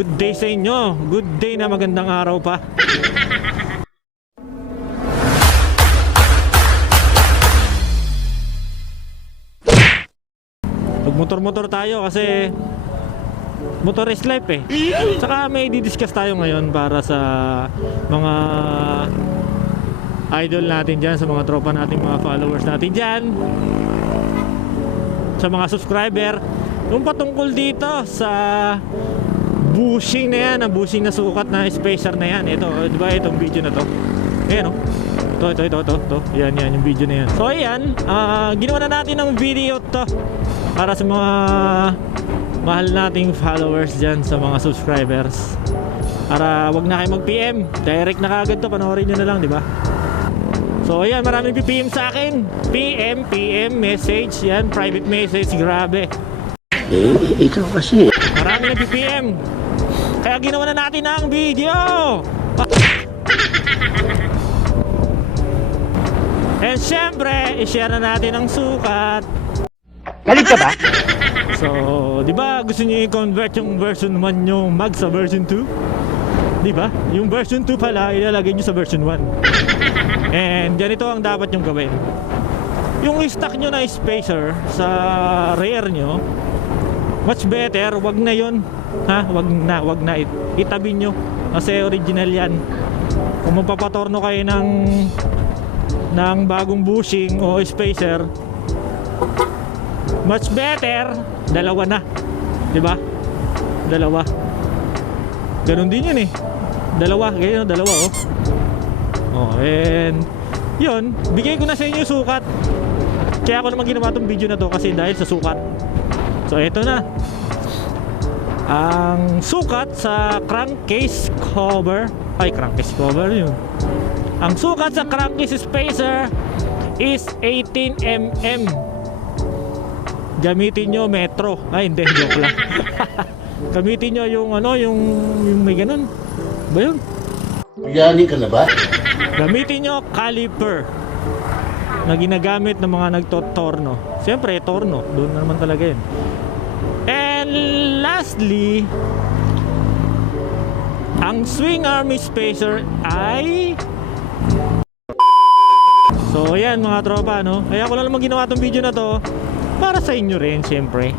Good day sa inyo. Good day na magandang araw pa. Magmotor-motor tayo kasi motor is life eh. Saka may didiscuss tayo ngayon para sa mga idol natin dyan, sa mga tropa natin, mga followers natin dyan. Sa mga subscriber. Yung patungkol dito sa bushing na yan, ang bushing na sukat na spacer na yan. Ito, di ba itong video na to? Ayan o. Ito, ito, ito, ito, ito. Yan, yan, yung video na yan. So, ayan, ah, ginawa na natin ng video to para sa mga mahal nating followers dyan sa mga subscribers. Para wag na kayo mag-PM. Direct na kagad to, panoorin nyo na lang, di ba? So, ayan, maraming PM sa akin. PM, PM, message, yan, private message, grabe. Eh, ikaw kasi. Marami na PM. Kaya ginawa na natin ang video. And syempre, i-share na natin ang sukat. Galit ka ba? So, di ba gusto niyo i-convert yung version 1 nyo mag sa version 2? Di ba? Yung version 2 pala, ilalagay nyo sa version 1. And ganito ang dapat yung gawin. Yung stock nyo na spacer sa rear nyo, much better, wag na yon Ha? Wag na, wag na. It- Itabi nyo. Kasi original yan. Kung magpapatorno kayo ng ng bagong bushing o spacer, much better, dalawa na. 'Di ba? Dalawa. Ganon din 'yun eh. Dalawa, ganyan, dalawa oh. Oh, and 'yun, bigay ko na sa inyo sukat. Kaya ako naman ginawa tong video na to kasi dahil sa sukat. So, eto na. Ang sukat sa crankcase cover, ay crankcase cover yun. Ang sukat sa crankcase spacer is 18 mm. Gamitin nyo metro. Ay, hindi, joke lang. Gamitin nyo yung ano, yung, yung may ganun. Ba yun? Yani ka na ba? Gamitin nyo caliper na ginagamit ng mga nagtotorno. Siyempre, torno. Doon na naman talaga yun. And lastly, ang swing arm spacer ay So ayan mga tropa no Kaya ko lang naman ginawa tong video na to Para sa inyo rin syempre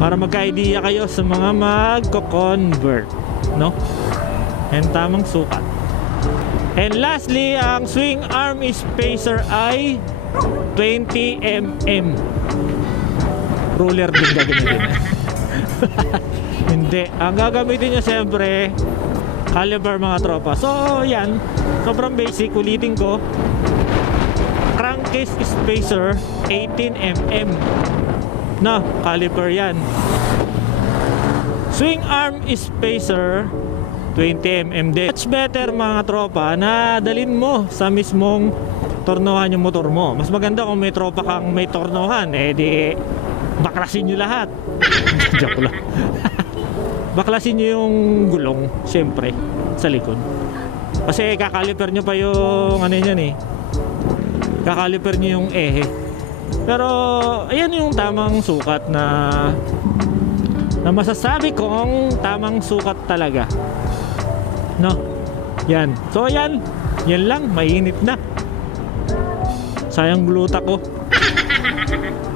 Para magka-idea kayo sa mga magko-convert No And tamang sukat And lastly, ang swing arm spacer ay 20 mm. Ruler din gagamitin. Hindi. Ang gagamitin nyo siyempre, caliber mga tropa. So, yan. Sobrang basic. Ulitin ko. Crankcase spacer, 18 mm. Na, caliper yan. Swing arm spacer, 20 mm din. Much better mga tropa na dalin mo sa mismong tornohan yung motor mo. Mas maganda kung may tropa kang may tornohan, eh di baklasin nyo lahat. Joke lang. baklasin nyo yung gulong, syempre, sa likod. Kasi kakaliper nyo pa yung ano yan eh. Kakaliper nyo yung ehe. Pero, ayan yung tamang sukat na na masasabi kong tamang sukat talaga. No? Yan. So, yan. Yan lang. Mainit na. Sayang gluta ko.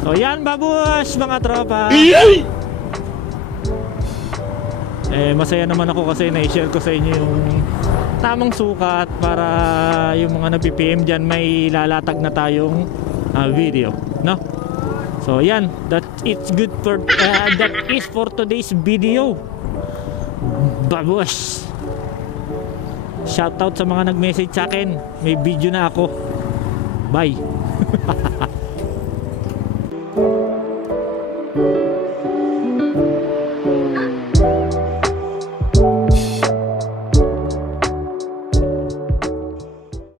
So, yan babush mga tropa. Eh, masaya naman ako kasi na-share ko sa inyo yung tamang sukat para yung mga nag-PPM dyan may lalatag na tayong ah, video. No? So, yan. That it's good for uh, that is for today's video. Babush. Shoutout sa mga nag-message sa akin. May video na ako. Bye.